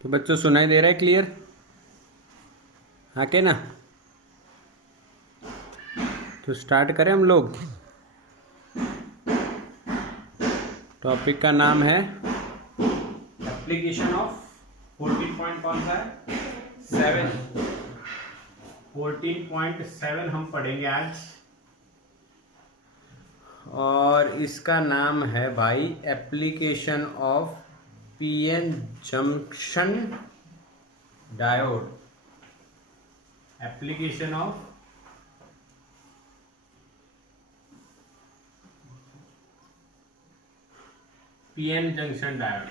तो बच्चों सुनाई दे रहा है क्लियर? हाँ के ना? तो स्टार्ट करें हम लोग। टॉपिक का नाम है एप्लीकेशन ऑफ 14 पॉइंट कौन सा है? 7। 14.7 हम पढ़ेंगे आज, और इसका नाम है भाई application of PN junction diode. Application of PN junction diode.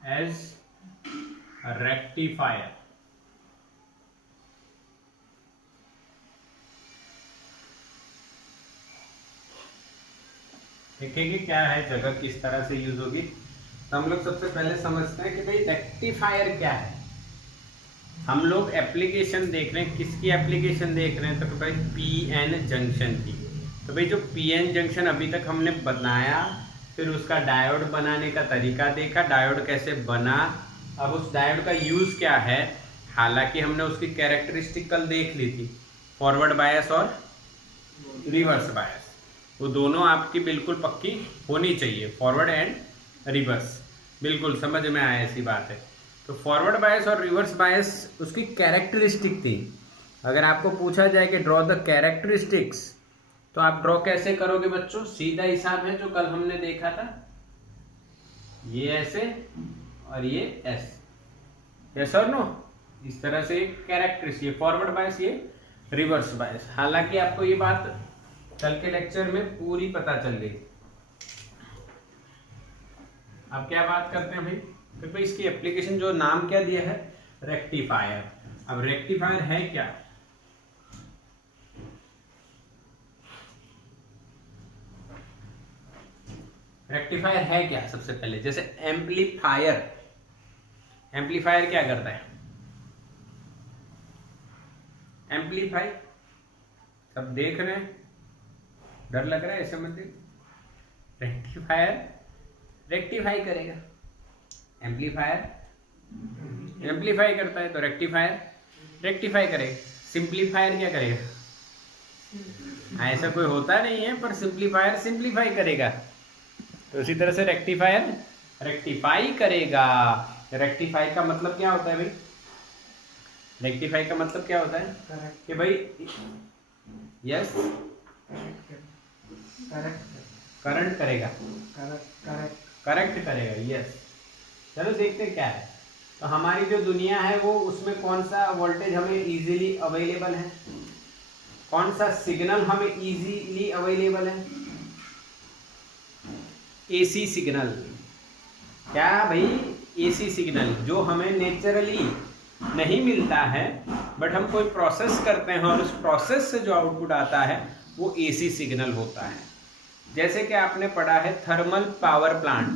As rectifier. देखेंगे क्या है, जगह किस तरह से यूज होगी। तो हम लोग सबसे पहले समझते हैं कि भाई रेक्टिफायर क्या है। हम लोग एप्लीकेशन देख रहे हैं, किसकी एप्लीकेशन देख रहे हैं? तो भाई पीएन जंक्शन की। तो भाई जो पीएन जंक्शन अभी तक हमने बनाया, फिर उसका डायोड बनाने का तरीका देखा, डायोड कैसे बना, अब उस डायोड का यूज क्या है। हालांकि हमने उसकी कैरेक्टरिस्टिक कल देख ली थी, फॉरवर्ड बायस और रिवर्स बायस। वो दोनों आपकी बिल्कुल पक्की होनी चाहिए, फॉरवर्ड एंड रिवर्स। बिल्कुल समझ में आया, ऐसी बात है। तो फॉरवर्ड बायस और रिवर्स बायस उसकी कैरेक्टरिस्टिक थी। अगर आपको पूछा जाए कि ड्रॉ द कैरेक्टरिस्टिक्स, तो आप ड्रॉ कैसे करोगे बच्चों? सीधा हिसाब है जो कल हमने देखा था, ये ऐसे और ये ऐसे, यस और नो। इस तरह से कैरेक्टरिस्टिक, फॉरवर्ड बायस, ये रिवर्स बायस। हालांकि आपको ये बात कल के लेक्चर में पूरी पता चल गई। अब क्या बात करते हैं भाई? फिर भाई इसकी एप्लीकेशन जो नाम क्या दिया है, रेक्टिफायर। अब रेक्टिफायर है क्या? रेक्टिफायर है क्या? सबसे पहले जैसे एम्पलीफायर, एम्पलीफायर क्या करता है? एम्पलीफाई, सब देख रहे हैं, डर लग रहा है ऐसे मत। रेक्टिफायर रेक्टिफाई करेगा, एम्पलीफायर एम्पलीफाई करता है, तो रेक्टिफायर रेक्टिफाई करेगा। सिंपलीफायर क्या करेगा? ऐसा कोई होता नहीं है, पर सिंपलीफायर सिंपलीफाई करेगा। तो इसी तरह से रेक्टिफायर रेक्टिफाई करेगा। रेक्टिफाई का मतलब क्या होता है भाई? रेक्टिफाई का मतलब क्या होता है कि भाई यस करंट करेगा, करेक्ट करेगा, यस। चलो देखते क्या है। तो हमारी जो दुनिया है वो, उसमें कौन सा वोल्टेज हमें इजीली अवेलेबल है, कौन सा सिग्नल हमें इजीली अवेलेबल है? AC signal. क्या भाई? एसी सिग्नल, जो हमें नेचुरली नहीं मिलता है, बट हम कोई प्रोसेस करते हैं और उस प्रोसेस से जो आउटपुट आता है वो एसी सिग्नल होता है। जैसे कि आपने पढ़ा है thermal power plant.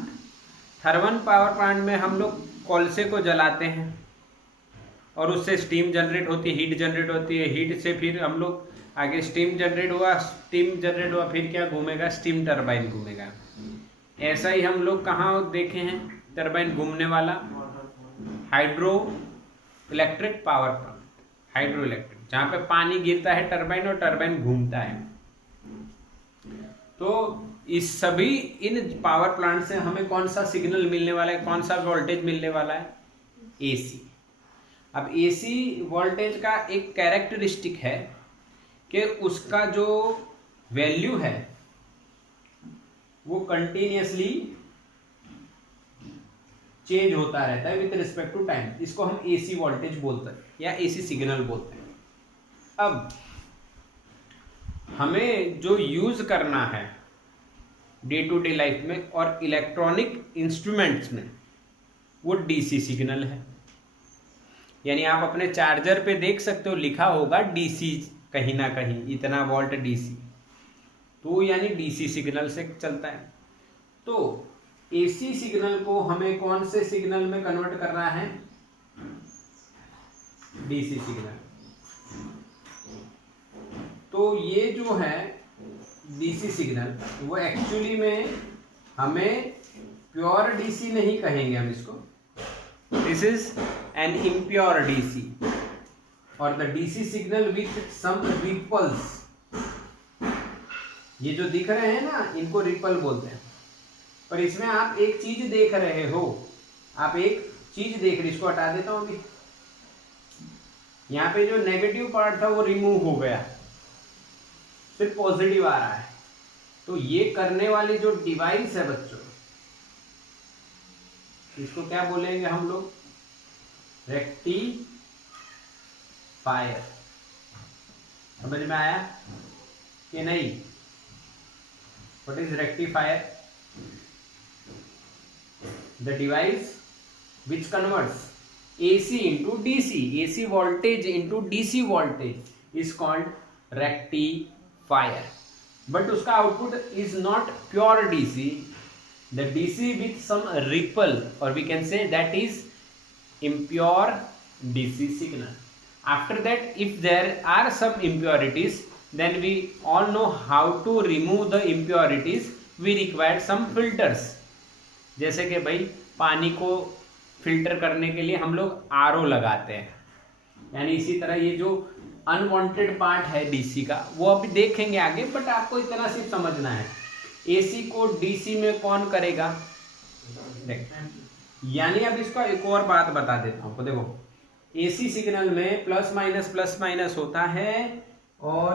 Thermal power plant में हम लोग कोलसे को जलाते हैं और उससे स्टीम जनरेट होती है, हीट जनरेट होती है। हीट से फिर हम लोग आगे स्टीम जनरेट हुआ, स्टीम जनरेट हुआ, फिर क्या घूमेगा? स्टीम टरबाइन घूमेगा। ऐसा ही हम लोग कहाँ देखे हैं टरबाइन घूमने वाला? Hydro electric power plant, hydro electric, जहाँ पे पानी गिरता है टरबाइन और टरबाइन घूमता है। तो इस सभी इन पावर प्लांट से हमें कौन सा सिग्नल मिलने वाला है, कौन सा वोल्टेज मिलने वाला है? एसी। अब एसी वोल्टेज का एक कैरेक्टरिस्टिक है कि उसका जो वैल्यू है वो कंटिन्यूअसली चेंज होता रहता है विद रिस्पेक्ट टू टाइम। इसको हम एसी वोल्टेज बोलते हैं या एसी सिग्नल बोलते हैं। अब हमें जो यूज करना है डे टू डे लाइफ में और इलेक्ट्रॉनिक इंस्ट्रूमेंट्स में, वो डीसी सिग्नल है। यानी आप अपने चार्जर पे देख सकते हो, लिखा होगा डीसी कहीं ना कहीं, इतना वोल्ट डीसी, तो यानी डीसी सिग्नल से चलता है। तो एसी सिग्नल को हमें कौन से सिग्नल में कन्वर्ट करना है? DC signal. तो ये जो है डीसी सिग्नल, वो एक्चुअली में हमें प्योर डीसी नहीं कहेंगे हम इसको, this is an impure DC और the DC signal with some ripples. ये जो दिख रहे हैं ना, इनको रिपल बोलते हैं। पर इसमें आप एक चीज देख रहे हो, आप एक चीज देख रहे, इसको हटा देता हूं अभी। यहाँ पे जो नेगेटिव पार्ट था वो रिमूव हो गया, सिर्फ पॉजिटिव आ रहा है। तो ये करने वाली जो डिवाइस है बच्चों, इसको क्या बोलेंगे हम लोग? रेक्टिफायर। समझ में आया कि नहीं? What is rectifier? The device which converts AC into DC, AC voltage into DC voltage is called rectifier. But उसका output is not pure DC, the DC with some ripple, or we can say that is impure DC signal. After that, if there are some impurities, then we all know how to remove the impurities. We require some filters. जैसे कि भाई पानी को filter करने के लिए हम लोग आरओ लगाते हैं, यानी इसी तरह ये जो अनवांटेड पार्ट है डीसी का वो अभी देखेंगे आगे, बट आपको इतना सिर्फ समझना है। एसी को डीसी में कौन करेगा? यानी अब इसका एक और बात बता देता हूँ। देखो, एसी सिग्नल में प्लस माइनस होता है और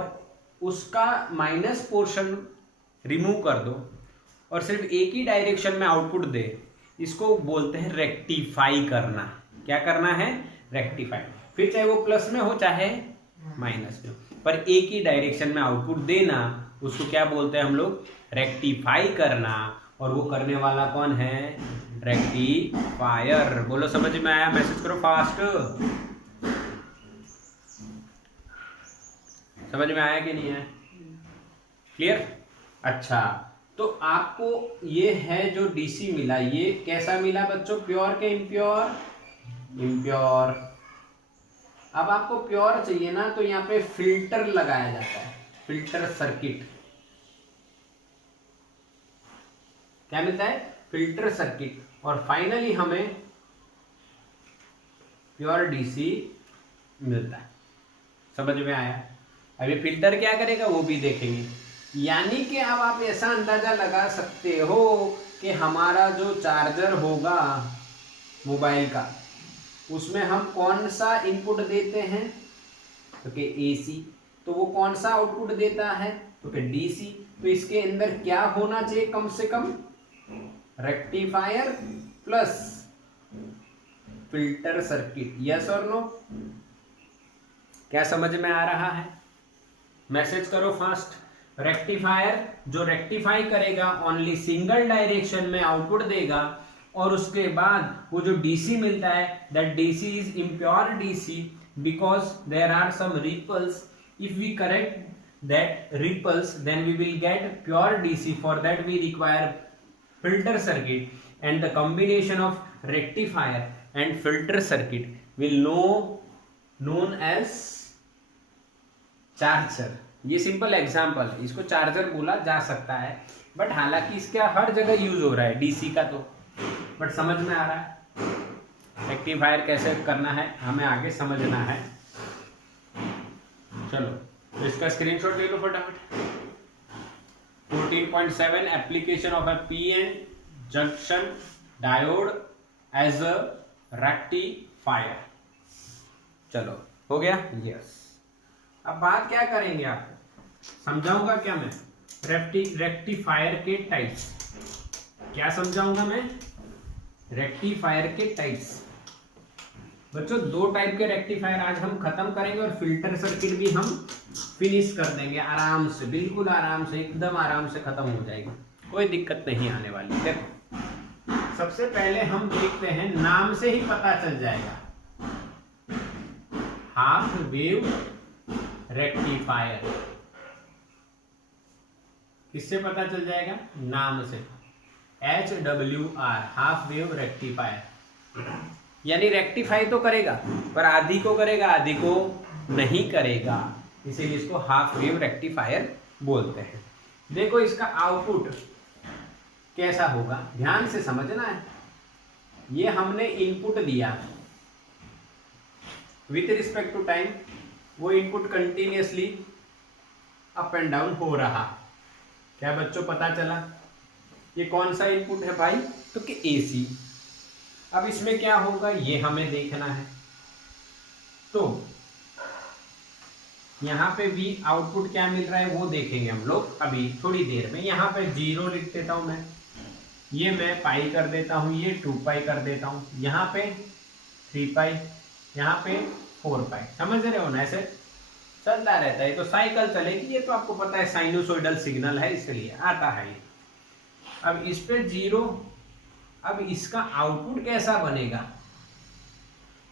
उसका माइनस पोर्शन रिमूव कर दो और सिर्फ एक ही डायरेक्शन में आउटपुट दे, इसको बोलते हैं रेक्टिफाई करना। क्या करना है? रेक्टिफाई। फिर चाहे वो प्लस में हो चाहे माइनस में, पर एक ही डायरेक्शन में आउटपुट देना, उसको क्या बोलते हैं हम लोग? रेक्टिफाई करना। और वो करने वाला कौन है? रेक्टिफायर। बोलो समझ में आया? मैसेज करो फास्ट। समझ में आया कि नहीं है? क्लियर? अच्छा, तो आपको ये है जो डीसी मिला, ये कैसा मिला बच्चों? प्योर के इम्प्योर? इम्प्योर। अब आपको प्योर चाहिए ना, तो यहाँ पे फिल्टर लगाया जाता है, फिल्टर सर्किट। क्या मिलता है? Filter circuit. और फाइनली हमें प्योर डीसी मिलता है। समझ में आया? अभी फिल्टर क्या करेगा वो भी देखेंगे। यानी कि अब आप ऐसा अंदाजा लगा सकते हो कि हमारा जो चार्जर होगा मोबाइल का, उसमें हम कौन सा इनपुट देते हैं? तो कि एसी। तो वो कौन सा आउटपुट देता है? तो कि डीसी। तो इसके अंदर क्या होना चाहिए? कम से कम rectifier plus filter circuit. Yes और नो? क्या समझ में आ रहा है? मैसेज करो फास्ट। रेक्टिफायर जो रेक्टिफाई करेगा ओनली सिंगल डायरेक्शन में आउटपुट देगा, और उसके बाद वो जो डीसी मिलता है, that DC is impure DC because there are some ripples. If we correct that ripples, then we will get pure DC. For that we require filter circuit, and the combination of rectifier and filter circuit will known as charger. ये simple example, इसको charger बोला जा सकता है, but हालांकि इसका हर जगह use हो रहा है डीसी का, तो बट समझ में आ रहा है रेक्टिफायर कैसे करना है, हमें आगे समझना है। चलो तो इसका स्क्रीनशॉट ले लो फटाफट। 14.7 application of a PN junction diode as a rectifier. चलो हो गया? यस। अब बात क्या करेंगे, आपको समझाऊंगा क्या मैं? रेक्टिफायर के टाइप्स। क्या समझाऊंगा मैं? रेक्टिफायर के टाइप्स। बच्चों दो टाइप के रेक्टिफायर आज हम खत्म करेंगे, और फिल्टर सर्किट भी हम फिनिश कर देंगे आराम से, बिल्कुल आराम से, एकदम आराम से खत्म हो जाएगी, कोई दिक्कत नहीं आने वाली। देखो सबसे पहले हम देखते हैं, नाम से ही पता चल जाएगा, हाफ वेव रेक्टिफायर। किससे पता चल जाएगा? नाम से। HWR, half wave rectifier. यानी रेक्टिफाई तो करेगा, पर आधी को करेगा आधी को नहीं करेगा, इसीलिए इसको हाफ वेव रेक्टिफायर बोलते हैं। देखो इसका आउटपुट कैसा होगा, ध्यान से समझना है। ये हमने इनपुट दिया विथ रिस्पेक्ट टू टाइम, वो input continuously up and down हो रहा। क्या बच्चों पता चला? ये कौन सा इनपुट है भाई? तो कि एसी। अब इसमें क्या होगा ये हमें देखना है। तो यहाँ पे भी आउटपुट क्या मिल रहा है वो देखेंगे हम लोग अभी थोड़ी देर में। यहाँ पे 0 लिख देता हूँ मैं, ये मैं पाई कर देता हूँ, ये 2 पाई कर देता हूँ, यहाँ पे 3 पाई, यहाँ पे 4 पाई। समझ रहे हो ना? ऐसे चलता रहता है, तो साइकिल चलेगी। ये तो आपको पता है साइनोसॉइडल सिग्नल है इसलिए आता है ये। अब इस पे 0, अब इसका आउटपुट कैसा बनेगा?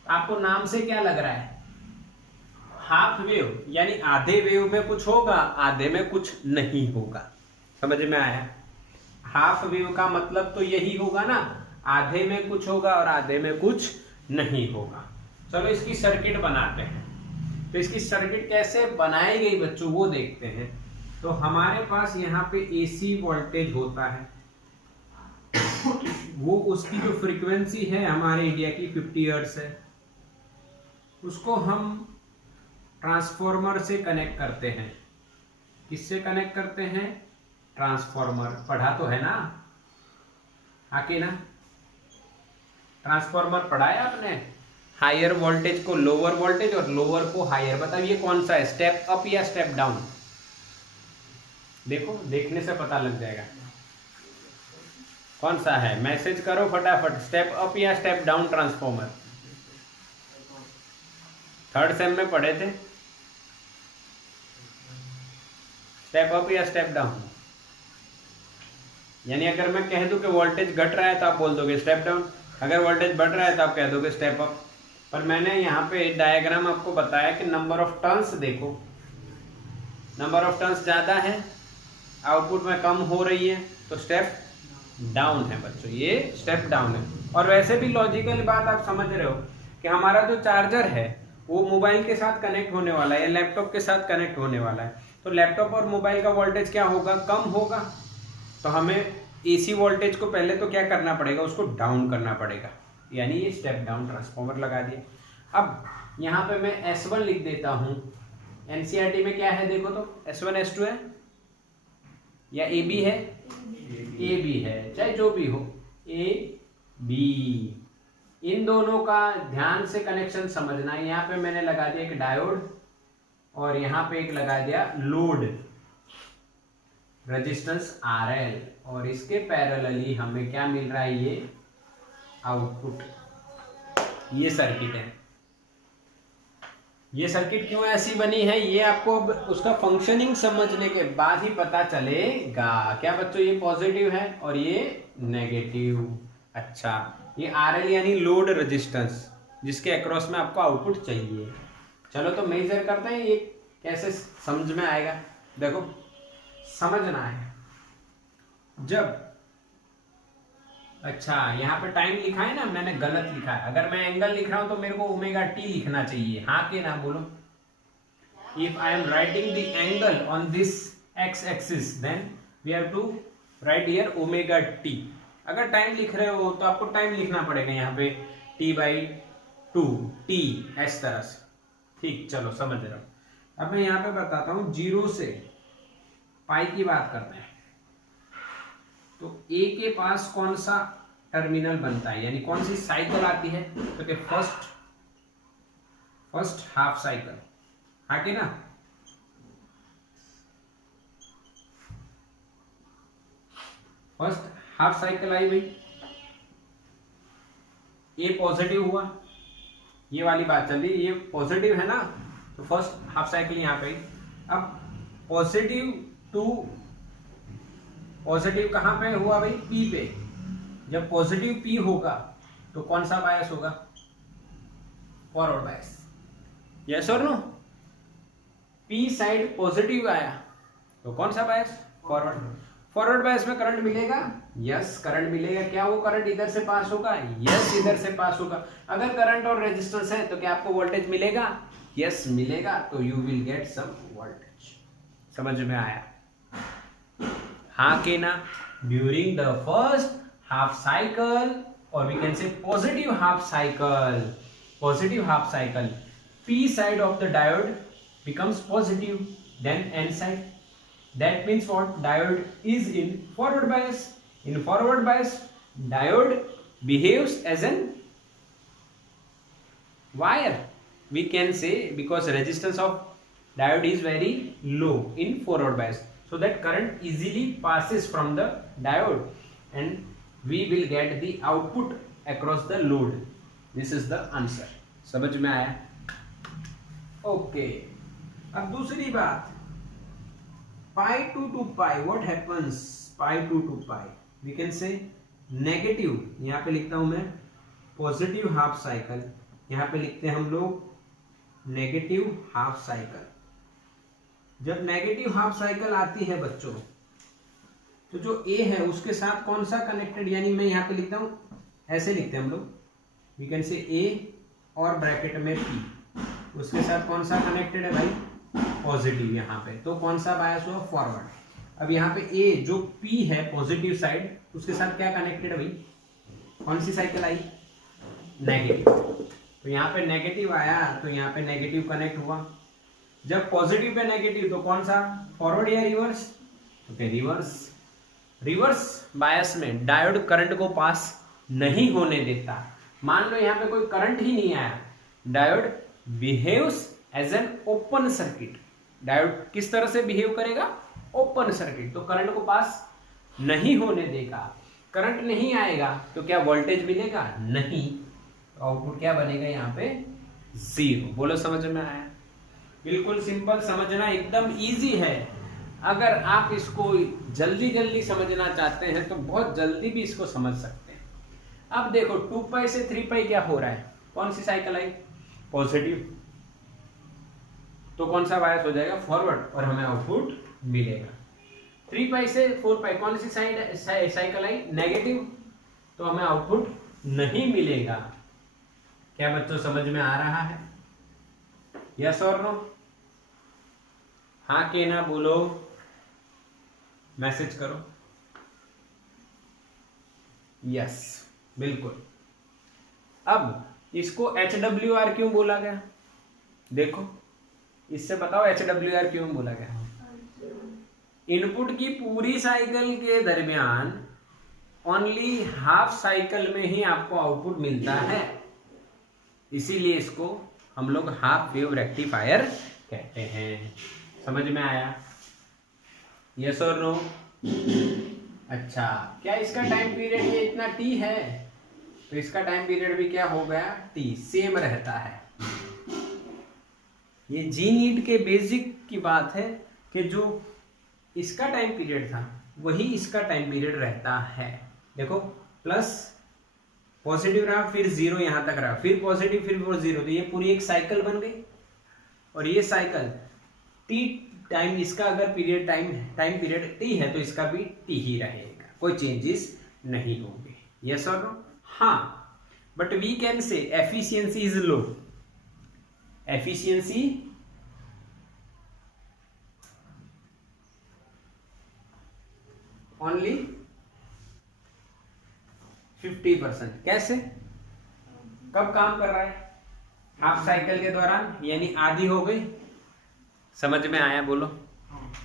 आपको नाम से क्या लग रहा है? हाफ वेव, यानी आधे वेव में कुछ होगा, आधे में कुछ नहीं होगा। समझ में आया? हाफ वेव का मतलब तो यही होगा ना, आधे में कुछ होगा और आधे में कुछ नहीं होगा। चलो इसकी सर्किट बनाते हैं। तो इसकी सर्किट कैसे बनाई गई बच्चों वो देखते हैं। तो हमारे पास यहाँ पे एसी वोल्टेज होता है, वो उसकी जो फ्रीक्वेंसी है हमारे इंडिया की 50 हर्ट्ज है। उसको हम ट्रांसफॉर्मर से कनेक्ट करते हैं। किससे कनेक्ट करते हैं? ट्रांसफॉर्मर। पढ़ा तो है ना? आके ना ट्रांसफॉर्मर पढ़ा है आपने? हायर वोल्टेज को लोअर वोल्टेज और लोअर को हायर। बताइए कौन सा है, स्टेप अप या स्टेप डाउन? देखो, देखने से पता लग जाएगा कौन सा है। मैसेज करो फटाफट, स्टेप अप या step down transformer? 3rd same में पढ़े थे, स्टेप अप या स्टेप डाउन। यानी अगर मैं कह दूं कि वोल्टेज घट रहा है तो आप बोल दोगे स्टेप डाउन, अगर वोल्टेज बढ़ रहा है तो आप कह दोगे स्टेप अप। पर मैंने यहाँ पे डायग्राम आपको बताया कि नंबर ऑफ टर्न्स देखो, नंबर ऑफ टर्न्स ज़्यादा है, आउटपुट में कम हो रही है, तो स्टेप डाउन है बच्चों, ये स्टेप डाउन है। और वैसे भी लॉजिकल बात आप समझ रहे हो कि हमारा जो चार्जर है वो मोबाइल के साथ कनेक्ट होने वाला है या लैपटॉप के साथ कनेक्ट होने वाला है। तो लैपटॉप और मोबाइल का वोल्टेज क्या होगा? कम होगा। तो हमें एसी वोल्टेज को पहले तो क्या करना पड़ेगा? उसको डाउन करना पड़ेगा, यानी ये स्टेप डाउन ट्रांसफॉर्मर लगा दिया। अब यहाँ पे मैं S1 लिख देता हूँ। एनसीईआरटी में क्या है देखो तो, S1 S2 है या AB है? AB है, चाहे जो भी हो, AB। इन दोनों का ध्यान से कनेक्शन समझना है। यहाँ पे मैंने लगा दिया एक डायोड और यहाँ पे एक लगा दिया लोड रेजिस्टेंस RL, और इसके पैरेलली हमें क्या मिल रहा है? ये आउटपुट। ये सर्किट है। ये सर्किट क्यों ऐसी बनी है ये आपको अब उसका फंक्शनिंग समझने के बाद ही पता चलेगा। क्या बच्चों? ये पॉजिटिव है और ये नेगेटिव। अच्छा, ये RL यानी लोड रेजिस्टेंस, जिसके अक्रॉस में आपको आउटपुट चाहिए। चलो तो मेजर करते हैं, ये कैसे समझ में आएगा। देखो समझना है, जब अच्छा यहाँ पे टाइम लिखा है ना, मैंने गलत लिखा है। अगर मैं एंगल लिख रहा हूं तो मेरे को ओमेगा टी लिखना चाहिए। हाँ के ना बोलो? If I am writing the angle on this x axis then we have to write here omega t. अगर टाइम लिख रहे हो तो आपको टाइम लिखना पड़ेगा यहाँ पे T/2 टी, इस तरह से। ठीक, चलो समझ रहा हूँ। अब मैं यहाँ पे बताता हूँ 0 से पाई की बात करते हैं। तो A के पास कौन सा टर्मिनल बनता है, यानी कौन सी साइकिल आती है? तो फर्स्ट हाफ साइकिल। हाँ कि ना? फर्स्ट हाफ साइकिल आई भाई, A पॉजिटिव हुआ, ये वाली बात चल रही, ये पॉजिटिव है ना, तो फर्स्ट हाफ साइकिल यहाँ पे। अब पॉजिटिव टू पॉजिटिव कहां पे हुआ भाई? P पे। जब पॉजिटिव P होगा तो कौन सा बायस होगा? Forward bias. यस और नो? P साइड पॉजिटिव आया तो कौन सा बायस? फॉरवर्ड। फॉरवर्ड बायस में करंट मिलेगा? यस, करंट मिलेगा। क्या वो करंट इधर से पास होगा? यस, इधर से पास होगा। अगर करंट और रेजिस्टेंस है तो क्या आपको वोल्टेज मिलेगा? यस मिलेगा। तो you will get some voltage. समझ में आया? हाँ के ना, during the first half cycle, और we can say positive half cycle, positive half cycle, P side of the diode becomes positive than N side. That means what? Diode is in forward bias. In forward bias, diode behaves as an wire. We can say because resistance of diode is very low in forward bias, so that current easily passes from the diode and we will get the output across the load. This is the answer. समझ में आया? Okay, अब दूसरी बात, pi to pi, what happens pi to pi, we can say negative, यहां पे लिखता हूं मैं पॉजिटिव हाफ साइकिल, यहां पे लिखते हैं हम लोग नेगेटिव हाफ साइकिल। जब नेगेटिव हाफ साइकिल आती है बच्चों, तो जो ए है उसके साथ कौन सा कनेक्टेड, यानी मैं यहां पे लिखता हूं, ऐसे लिखते हैं हम लोग, वी कैन से ए और ब्रैकेट में पी, उसके साथ कौन सा कनेक्टेड है भाई, पॉजिटिव यहाँ पे, तो कौन सा बायस हुआ, फॉरवर्ड। अब यहाँ पे ए जो पी है पॉजिटिव साइड, उसके साथ क्या कनेक्टेड है भाई, कौन सी साइकिल आई, नेगेटिव, तो यहाँ पे नेगेटिव आया, तो यहाँ पे नेगेटिव कनेक्ट हुआ। जब पॉजिटिव पे नेगेटिव, तो कौन सा, फॉरवर्ड या reverse, okay reverse. Reverse bias में डायोड करंट को पास नहीं होने देता। मान लो यहाँ पे कोई करंट ही नहीं आया, diode behaves as an open circuit. Diode किस तरह से बिहेव करेगा, ओपन सर्किट, तो करंट को पास नहीं होने देगा। करंट नहीं आएगा तो क्या वोल्टेज मिलेगा, नहीं, तो आउटपुट क्या बनेगा यहाँ पे, जीरो। बोलो समझ में आया? बिल्कुल सिंपल, समझना एकदम इजी है। अगर आप इसको जल्दी जल्दी समझना चाहते हैं तो बहुत जल्दी भी इसको समझ सकते हैं। अब देखो 2 पाई से 3 पाई क्या हो रहा है, कौन सी साइकिल आई, पॉजिटिव, तो कौन सा बायस हो जाएगा, फॉरवर्ड, और हमें आउटपुट मिलेगा। 3 पाई से 4 पाई कौन सी साइकिल आई, नेगेटिव, तो हमें आउटपुट नहीं मिलेगा। क्या बच्चों समझ में आ रहा है, यस और नो? हाँ के ना बोलो, मैसेज करो, यस बिल्कुल। अब इसको HWR क्यों बोला गया, देखो इससे बताओ HWR क्यों बोला गया। इनपुट की पूरी साइकिल के दरमियान ओनली हाफ साइकिल में ही आपको आउटपुट मिलता है, इसीलिए इसको हम लोग हाफ वेव रेक्टिफायर कहते हैं। समझ में आया, यस और नो? अच्छा, क्या इसका टाइम पीरियड ये इतना टी है, तो इसका टाइम पीरियड भी क्या हो गया, टी, सेम रहता है। ये जी नीट के बेसिक की बात है कि जो इसका टाइम पीरियड था वही इसका टाइम पीरियड रहता है। देखो प्लस पॉजिटिव रहा, फिर जीरो यहां तक रहा, फिर पॉजिटिव, फिर जीरो, तो ये पूरी एक साइकिल बन गई। और ये साइकिल टी टाइम, इसका अगर पीरियड टाइम पीरियड टी है तो इसका भी टी ही रहेगा, कोई चेंजेस नहीं होंगे। यस और नो? हाँ, but we can say efficiency is low, efficiency only 50%। कैसे, कब काम कर रहा है, हाफ साइकिल के दौरान, यानी आधी हो गई। समझ में आया बोलो?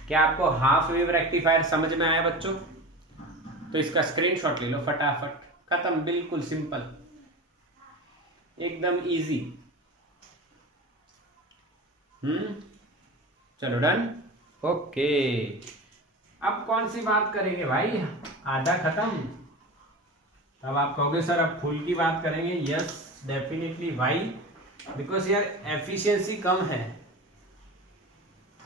क्या आपको हाफ वेव रेक्टिफायर समझ में आया बच्चों? तो इसका स्क्रीनशॉट ले लो फटाफट, खत्म, बिल्कुल सिंपल, एकदम इजी। चलो डन, ओके। अब कौन सी बात करेंगे भाई, आधा खत्म। अब आप कहोगे सर अब फुल की बात करेंगे, यस डेफिनेटली, वाई, बिकॉज यार एफिशिएंसी कम है,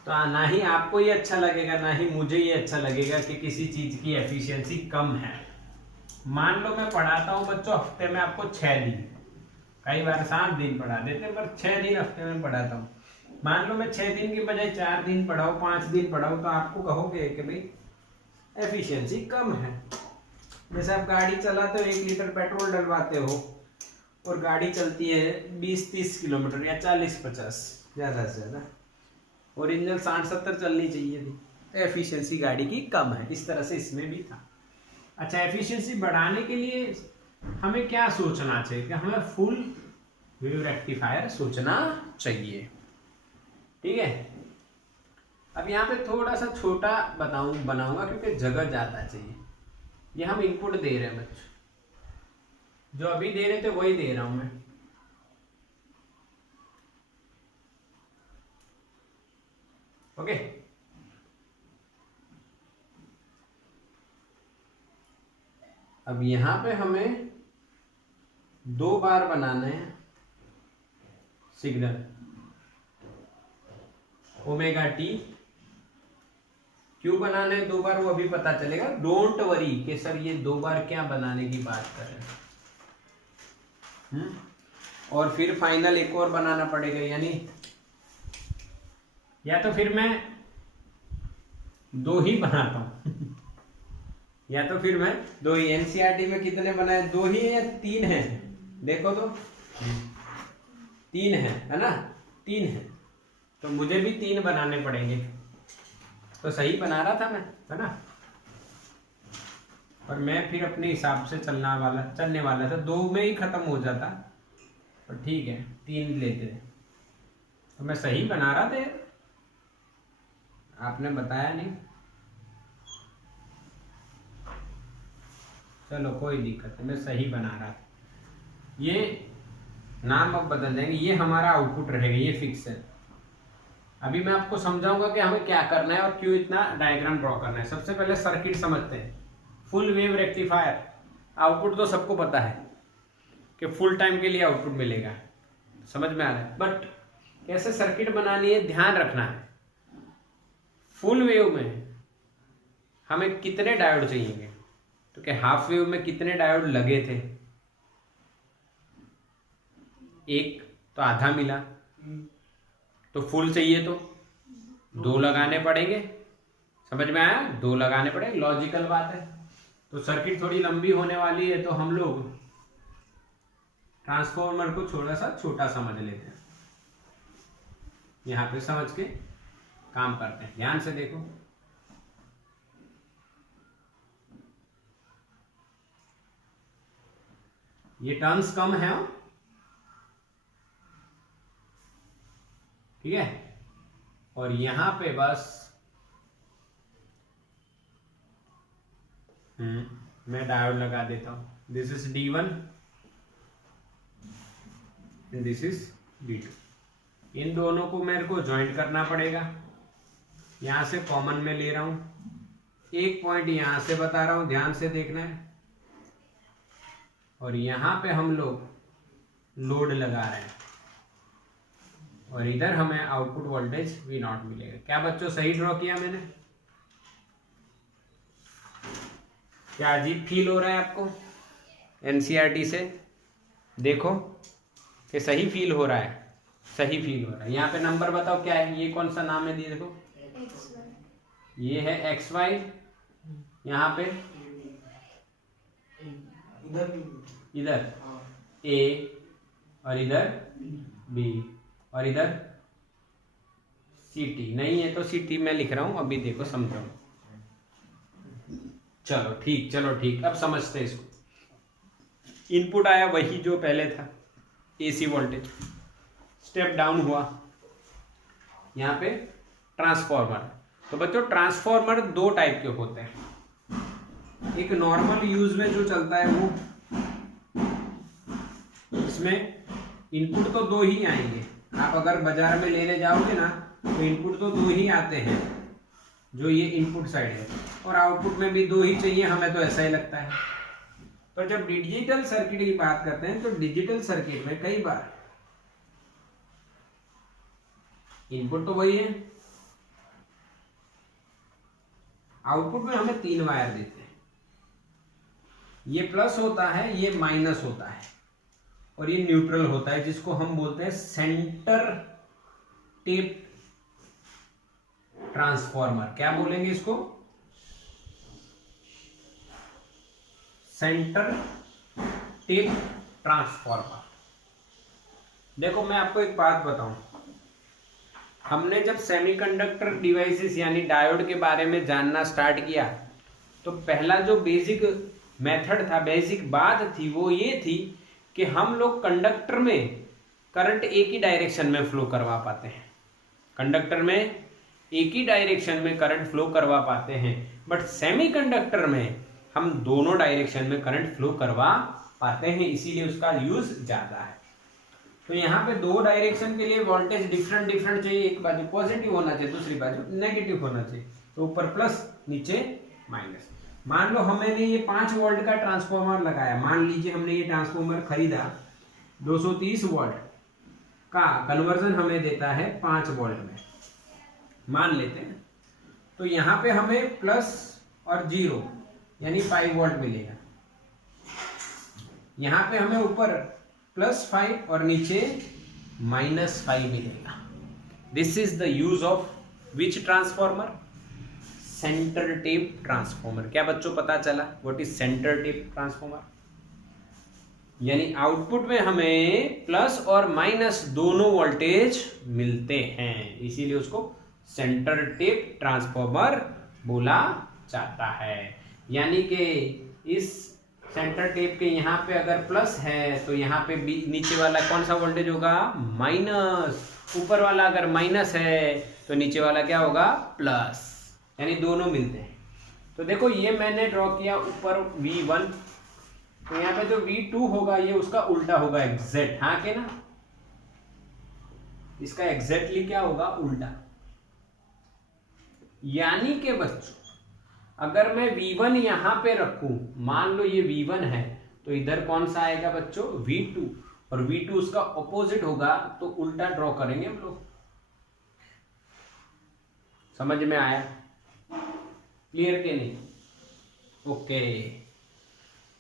तो ना ही आपको ये अच्छा लगेगा ना ही मुझे ये अच्छा लगेगा कि किसी चीज की एफिशिएंसी कम है। मान लो मैं पढ़ाता हूँ बच्चों हफ्ते में आपको 6 दिन, कई बार 7 दिन पढ़ा देते हैं, पर 6 दिन हफ्ते में पढ़ाता हूँ। मान लो मैं 6 दिन की बजाय 4 दिन पढ़ाऊँ, 5 दिन पढ़ाऊँ, तो आपको कहोगे कि भाई एफिशिएंसी कम है। जैसे आप गाड़ी चलाते हो, 1 लीटर पेट्रोल डलवाते हो और गाड़ी चलती है 20-30 किलोमीटर या 40-50 ज़्यादा से ज़्यादा, ओरिजिनल 60-70 चलनी चाहिए थी, एफिशिएंसी गाड़ी की कम है। इस तरह से इसमें भी था। अच्छा, एफिशिएंसी बढ़ाने के लिए हमें क्या सोचना चाहिए कि हमें फुल वेव रेक्टिफायर सोचना चाहिए। ठीक है, अब यहाँ पे थोड़ा सा छोटा बनाऊंगा क्योंकि जगह ज़्यादा चाहिए। ये हम इनपुट दे रहे हैं बच्चों, जो अभी दे रहे थे वही दे रहा हूं मैं। ओके, अब यहां पे हमें 2 बार बनाना है सिग्नल ओमेगा टी। क्यों बनाना है 2 बार वो अभी पता चलेगा। डोंट वरी कि सर ये 2 बार क्या बनाने की बात कर रहे हैं। और फिर फाइनल एक और बनाना पड़ेगा, यानी या तो फिर मैं 2 ही बनाता हूं या तो फिर मैं 2 ही। एनसीईआरटी में कितने बनाए, 2 ही है या 3 है? देखो तो 3 है ना, 3 है, तो मुझे भी 3 बनाने पड़ेंगे। तो सही बना रहा था मैं, है ना। और मैं फिर अपने हिसाब से चलने वाला था, 2 में ही खत्म हो जाता, पर ठीक है 3 लेते थे। तो मैं सही बना रहा था, आपने बताया नहीं। चलो कोई दिक्कत नहीं, मैं सही बना रहा था। ये नाम अब बदल देंगे, ये हमारा आउटपुट रहेगा, ये फिक्स है। अभी मैं आपको समझाऊंगा कि हमें क्या करना है और क्यों इतना डायग्राम ड्रॉ करना है। सबसे पहले सर्किट समझते हैं। फुल वेव रेक्टिफायर, आउटपुट तो सबको पता है कि फुल टाइम के लिए आउटपुट मिलेगा, समझ में आ रहा है। बट कैसे सर्किट बनानी है, ध्यान रखना है। फुल वेव में हमें कितने डायोड चाहिए, तो क्या हाफ वेव में कितने डायोड लगे थे? 1, तो आधा मिला। तो फुल चाहिए तो 2 लगाने पड़ेंगे, समझ में आया? 2 लगाने पड़ेंगे, लॉजिकल बात है। तो सर्किट थोड़ी लंबी होने वाली है, तो हम लोग ट्रांसफॉर्मर को थोड़ा सा छोटा समझ लेते हैं। यहां पे समझ के काम करते हैं, ध्यान से देखो। ये टर्म्स कम है, ठीक है। और यहां पे बस मैं डायोड लगा देता हूं। This is D1 and this is D2। इन दोनों को मेरे को ज्वाइंट करना पड़ेगा। यहां से कॉमन में ले रहा हूं, एक पॉइंट यहां से बता रहा हूं, ध्यान से देखना है। और यहां पे हम लोग लोड लगा रहे हैं, और इधर हमें आउटपुट वोल्टेज V0 मिलेगा। क्या बच्चों सही ड्रॉ किया मैंने? क्या अजीब फील हो रहा है आपको एनसीईआरटी से? देखो कि सही फील हो रहा है, सही फील हो रहा है। यहाँ पे नंबर बताओ क्या है, ये कौन सा नाम है? देखो ये है XY, यहाँ पे इधर A, और इधर B, और इधर CT। नहीं है तो CT मैं लिख रहा हूं, अभी देखो समझाओ। चलो ठीक, अब समझते हैं इसको। इनपुट आया वही जो पहले था, AC वोल्टेज। स्टेप डाउन हुआ, यहाँ पे ट्रांसफॉर्मर। तो बच्चों ट्रांसफॉर्मर 2 टाइप के होते हैं। एक नॉर्मल यूज में जो चलता है वो, इसमें इनपुट तो 2 ही आएंगे। आप अगर बाजार में लेने जाओगे ना, तो इनपुट तो 2 ही आते हैं, जो ये इनपुट साइड है, और आउटपुट में भी 2 ही चाहिए, हमें तो ऐसा ही लगता है। पर जब डिजिटल सर्किट की बात करते हैं, तो डिजिटल सर्किट में कई बार इनपुट तो वही है, आउटपुट में हमें 3 वायर देते हैं। ये प्लस होता है, ये माइनस होता है, और ये न्यूट्रल होता है, जिसको हम बोलते हैं सेंटर टेप ट्रांसफॉर्मर। क्या बोलेंगे इसको? Centre tap transformer. देखो मैं आपको एक बात बताऊं, हमने जब सेमीकंडक्टर डिवाइसेस यानी डायोड के बारे में जानना स्टार्ट किया तो पहला जो बेसिक मेथड था, बेसिक बात थी, वो ये थी कि हम लोग कंडक्टर में करंट एक ही डायरेक्शन में फ्लो करवा पाते हैं। कंडक्टर में एक ही डायरेक्शन में करंट फ्लो करवा पाते हैं, बट सेमीकंडक्टर में हम दोनों डायरेक्शन में करंट फ्लो करवा पाते हैं, इसीलिए उसका यूज ज्यादा है। तो यहाँ पे दो डायरेक्शन के लिए वोल्टेज डिफरेंट डिफरेंट चाहिए, एक बाजू पॉजिटिव होना चाहिए, दूसरी बाजू नेगेटिव होना चाहिए। तो ऊपर प्लस नीचे माइनस। मान लो हमने ये 5 वोल्ट का ट्रांसफॉर्मर लगाया, मान लीजिए हमने ये ट्रांसफॉर्मर खरीदा 230 वोल्ट का कन्वर्जन हमें देता है 5 वोल्ट में, मान लेते हैं। तो यहाँ पे हमें प्लस और 0 यानी 5 वोल्ट मिलेगा। यहाँ पे हमें ऊपर +5 और नीचे -5 मिलेगा। This is the use of which transformer? Centre tap transformer. क्या बच्चों पता चला what is centre tap transformer? यानी आउटपुट में हमें प्लस और माइनस दोनों वोल्टेज मिलते हैं, इसीलिए उसको सेंटर टेप ट्रांसफॉर्मर बोला जाता है। यानी कि इस सेंटर टेप के यहाँ पे अगर प्लस है तो यहाँ पे नीचे वाला कौन सा वोल्टेज होगा? माइनस। ऊपर वाला अगर माइनस है तो नीचे वाला क्या होगा? प्लस। यानी दोनों मिलते हैं। तो देखो ये मैंने ड्रॉ किया ऊपर V1, तो यहाँ पे जो V2 होगा ये उसका उल्टा होगा, एग्जैक्ट। हाँ के ना, इसका एग्जैक्टली क्या होगा? उल्टा। यानी कि बच्चों अगर मैं V1 यहां पे रखूं, मान लो ये V1 है, तो इधर कौन सा आएगा बच्चों? V2, और V2 उसका ऑपोजिट होगा, तो उल्टा ड्रॉ करेंगे हम लोग। समझ में आया? क्लियर के नहीं? ओके,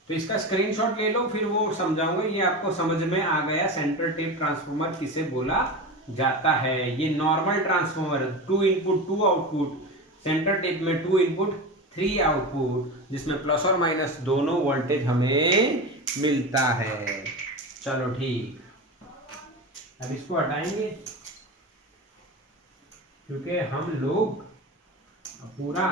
तो इसका स्क्रीनशॉट ले लो, फिर वो समझाऊंगा। ये आपको समझ में आ गया सेंटर टेप ट्रांसफॉर्मर किसे बोला जाता है। ये normal transformer 2 input 2 output, centre tap में 2 इनपुट 3 आउटपुट, जिसमें प्लस और माइनस दोनों वोल्टेज हमें मिलता है। चलो ठीक, अब इसको हटाएंगे क्योंकि हम लोग पूरा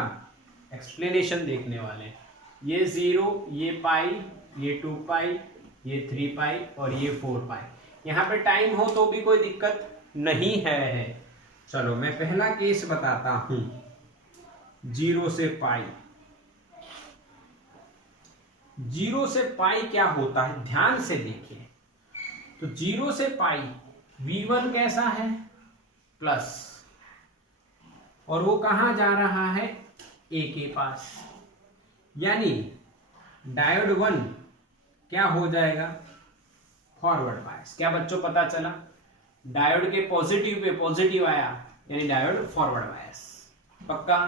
एक्सप्लेनेशन देखने वाले हैं। ये 0, ये पाई, ये 2 पाई, ये 3 पाई और ये 4 पाई। यहाँ पे टाइम हो तो भी कोई दिक्कत नहीं है। चलो मैं पहला केस बताता हूं, 0 से पाई। 0 से पाई क्या होता है, ध्यान से देखिए। तो 0 से पाई V1 कैसा है? प्लस, और वो कहां जा रहा है? A के पास। यानी डायोड 1 क्या हो जाएगा? Forward bias. क्या बच्चों पता चला? डायोड के पॉजिटिव पे पॉजिटिव आया, यानी डायोड फॉरवर्ड बायस। पक्का?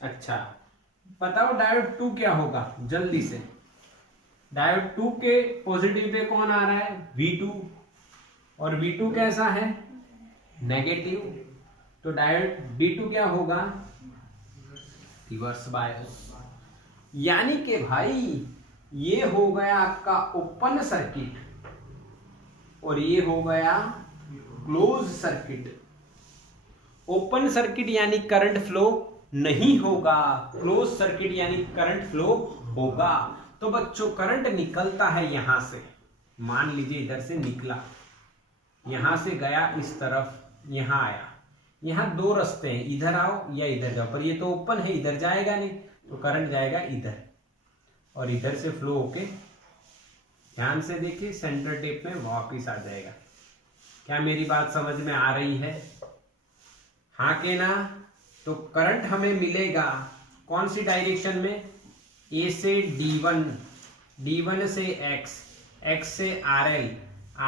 अच्छा, बताओ डायोड 2 क्या होगा? जल्दी से। डायोड 2 के पॉजिटिव पे कौन आ रहा है? V2, और V2 कैसा है? नेगेटिव। तो डायोड D2 क्या होगा? Reverse bias. यानी कि भाई ये हो गया आपका ओपन सर्किट और ये हो गया क्लोज सर्किट। ओपन सर्किट यानी करंट फ्लो नहीं होगा, क्लोज सर्किट यानी करंट फ्लो होगा। तो बच्चों करंट निकलता है यहां से, मान लीजिए इधर से निकला, यहां से गया इस तरफ, यहां आया। यहां 2 रास्ते हैं, इधर आओ या इधर जाओ, पर ये तो ओपन है, इधर जाएगा नहीं, तो करंट जाएगा इधर और इधर से फ्लो होके, ध्यान से देखिए, सेंटर टेप में वापिस आ जाएगा। क्या मेरी बात समझ में आ रही है? हाँ के ना? तो करंट हमें मिलेगा कौन सी डायरेक्शन में? A से D1, D1 से X, X से RL,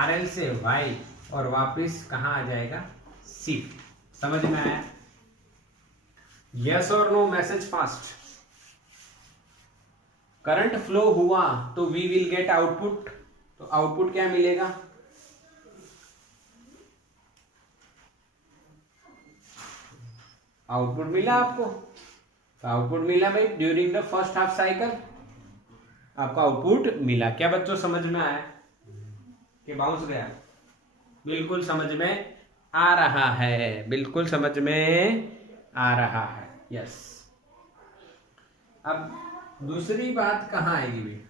RL से Y, और वापिस कहाँ आ जाएगा? C। समझ में आया? यस और no? Message fast. Current flow हुआ तो वी विल गेट आउटपुट। तो आउटपुट क्या मिलेगा? आउटपुट मिला आपको? तो आउटपुट मिला भाई, during the first half cycle आपको आउटपुट मिला। क्या बच्चों समझ में आया कि बाउंस गया? बिल्कुल समझ में आ रहा है, बिल्कुल समझ में आ रहा है। यस। अब दूसरी बात कहाँ आएगी भी?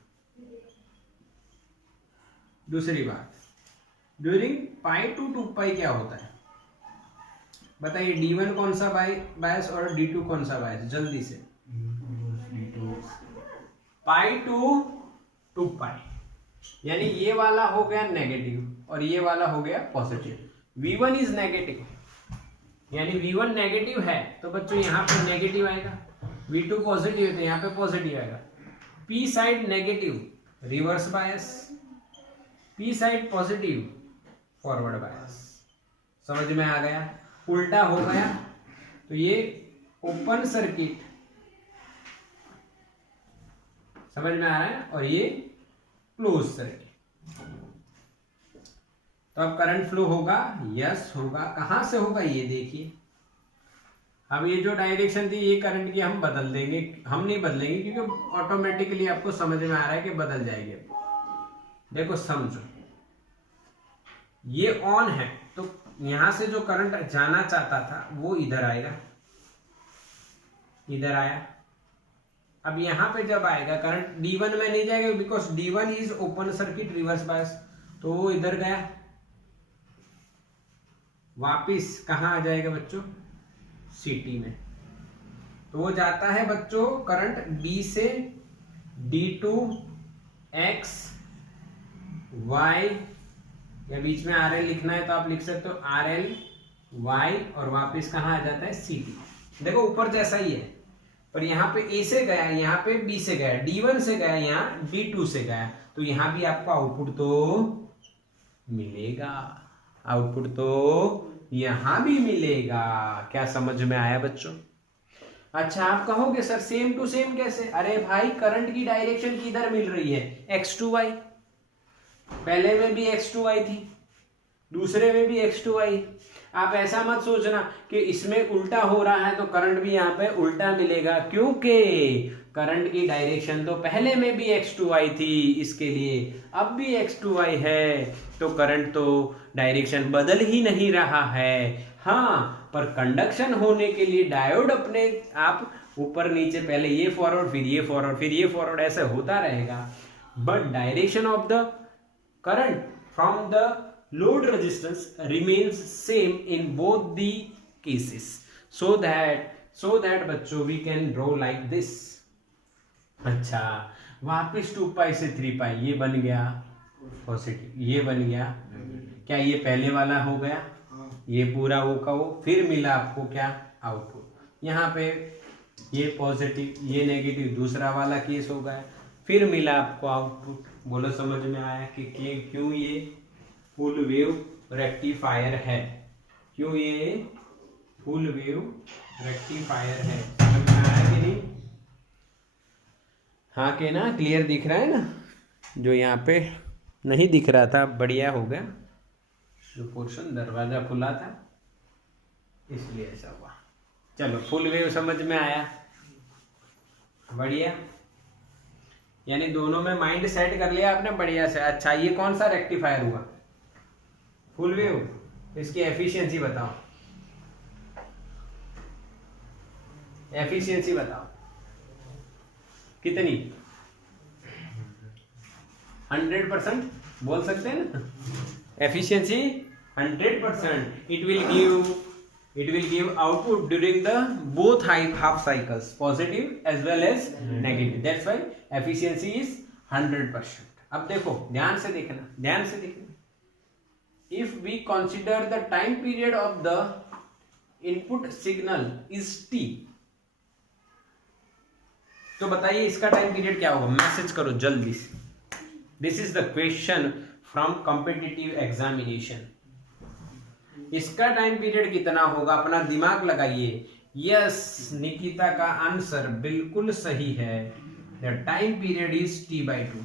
दूसरी बात, ड्यूरिंग पाई टू 2 पाई क्या होता है बताइए? D1 कौन सा बायस और D2 कौन सा बायस? जल्दी से। पाई टू 2 पाई, यानी ये वाला हो गया नेगेटिव और ये वाला हो गया पॉजिटिव। V1 इज नेगेटिव, यानी V1 नेगेटिव है तो बच्चों यहाँ पे नेगेटिव आएगा। V2 पॉजिटिव है तो यहाँ पे पॉजिटिव आएगा। P side negative reverse bias, P side positive forward bias. समझ में आ गया? उल्टा हो गया तो ये ओपन सर्किट, समझ में आ रहा है, और ये क्लोज सर्किट। तो अब करंट फ्लो होगा, यस होगा। कहां से होगा ये देखिए। अब ये जो डायरेक्शन थी ये करंट की हम बदल देंगे, हम नहीं बदलेंगे क्योंकि ऑटोमेटिकली आपको समझ में आ रहा है कि बदल जाएगी। देखो समझो, ये ऑन है तो यहां से जो करंट जाना चाहता था वो इधर आएगा, इधर आया। अब यहां पे जब आएगा करंट D1 में नहीं जाएगा because D1 is open circuit reverse bias, तो वो इधर गया, वापिस कहां आ जाएगा बच्चों? CT में। तो वो जाता है बच्चों करंट B से D2 X Y, या बीच में RL लिखना है तो आप लिख सकते हो RL Y, और वापिस कहां आ जाता है? CT। देखो ऊपर जैसा ही है, पर यहाँ पे A से गया, यहाँ पे B से गया, D1 से गया, यहाँ D2 से गया, तो यहाँ भी आपको आउटपुट तो मिलेगा, आउटपुट तो यहाँ भी मिलेगा। क्या समझ में आया बच्चों? अच्छा, आप कहोगे सर सेम टू सेम कैसे? अरे भाई करंट की डायरेक्शन किधर मिल रही है? X2Y। पहले में भी X2Y थी, दूसरे में भी X2Y। आप ऐसा मत सोचना कि इसमें उल्टा हो रहा है तो करंट भी यहाँ पे उल्टा मिलेगा, क्योंकि करंट की डायरेक्शन तो पहले में भी X2Y थी, इसके लिए अब भी X2Y है, तो करंट तो डायरेक्शन बदल ही नहीं रहा है। हाँ, पर कंडक्शन होने के लिए डायोड अपने आप ऊपर नीचे, पहले ये फॉरवर्ड फिर ये फॉरवर्ड फिर ये फॉरवर्ड, ऐसे होता रहेगा, but direction of the current from the load resistance remains same in both the cases, so that बच्चों we can draw like this। अच्छा, वापिस 2 पाई से 3 पाई, ये बन गया पॉजिटिव, ये बन गया, क्या ये पहले वाला हो गया? ये पूरा वो का वो, फिर मिला आपको क्या? आउटपुट। यहाँ पे ये पॉजिटिव ये नेगेटिव, दूसरा वाला केस हो गया, फिर मिला आपको आउटपुट। बोलो समझ में आया कि क्यों ये फुल वेव रेक्टिफायर है? क्यों ये फुल वेव रेक्टिफायर है? समझ में आया कि नहीं? हाँ के ना? क्लियर दिख रहा है ना? जो यहाँ पे नहीं दिख रहा था बढ़िया हो गया, जो पोर्शन दरवाजा खुला था इसलिए ऐसा हुआ। चलो, फुल वेव समझ में आया, बढ़िया। यानी दोनों में माइंड सेट कर लिया आपने बढ़िया से। अच्छा, ये कौन सा रेक्टिफायर हुआ? Full wave. इसकी एफिशिएंसी बताओ, एफिशिएंसी बताओ कितनी? 100% बोल सकते हैं ना? Efficiency 100%। it will give output during the both half cycles, positive as well as negative, that's why efficiency is 100%। अब देखो ध्यान से देखना, ध्यान से देखना। if we consider the time period of the input signal is t, तो बताइए इसका टाइम पीरियड क्या होगा? मैसेज करो जल्दी से। This is the question from competitive examination. इसका टाइम पीरियड कितना होगा? अपना दिमाग लगाइए। यस, निकिता का आंसर बिल्कुल सही है। The time period is T/2।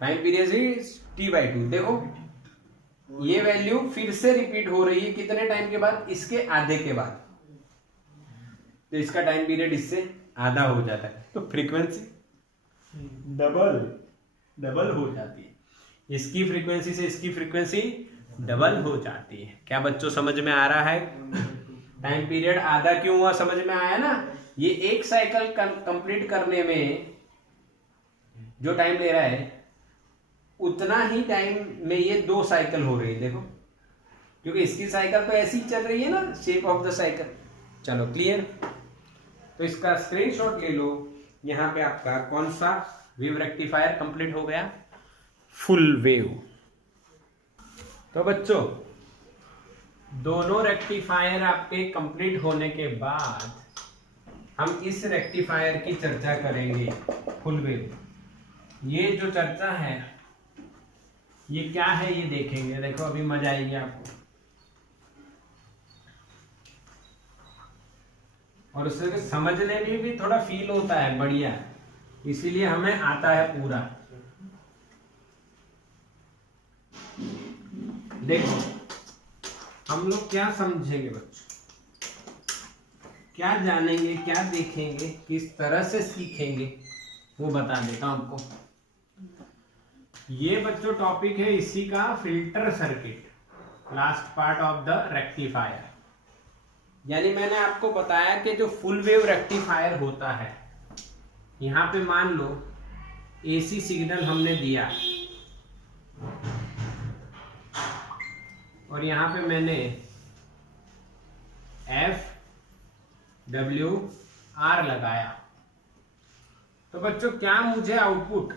Time period is T/2। देखो ये वैल्यू फिर से रिपीट हो रही है, कितने टाइम के बाद? इसके आधे के बाद, तो इसका टाइम पीरियड इससे आधा हो जाता है, तो फ्रीक्वेंसी डबल हो जाती है। इसकी फ्रीक्वेंसी से इसकी फ्रीक्वेंसी डबल हो जाती है। क्या बच्चों समझ में आ रहा है? टाइम पीरियड आधा क्यों हुआ, समझ में आया ना? ये एक साइकिल कंप्लीट करने में जो टाइम ले रहा है उतना ही टाइम में ये 2 साइकिल हो रही है, देखो, क्योंकि इसकी साइकिल तो ऐसी ही चल रही है ना, शेप ऑफ द साइकिल। चलो क्लियर? तो इसका स्क्रीनशॉट ले लो। यहाँ पे आपका कौन सा वेव रेक्टिफायर कंप्लीट हो गया? Full wave. तो बच्चों दोनों रेक्टिफायर आपके कंप्लीट होने के बाद हम इस रेक्टिफायर की चर्चा करेंगे, फुल वेव। ये जो चर्चा है ये क्या है ये देखेंगे। देखो अभी मजा आएगी आपको, और उससे समझने में भी थोड़ा फील होता है बढ़िया, इसीलिए हमें आता है पूरा। देखो हम लोग क्या समझेंगे बच्चों, क्या जानेंगे, क्या देखेंगे, किस तरह से सीखेंगे, वो बता देता हूं आपको। ये बच्चों टॉपिक है इसी का, filter circuit, last part of the rectifier. यानी मैंने आपको बताया कि जो फुल वेव रेक्टिफायर होता है, यहां पे मान लो एसी सिग्नल हमने दिया और यहां पे मैंने FWR लगाया, तो बच्चों क्या मुझे आउटपुट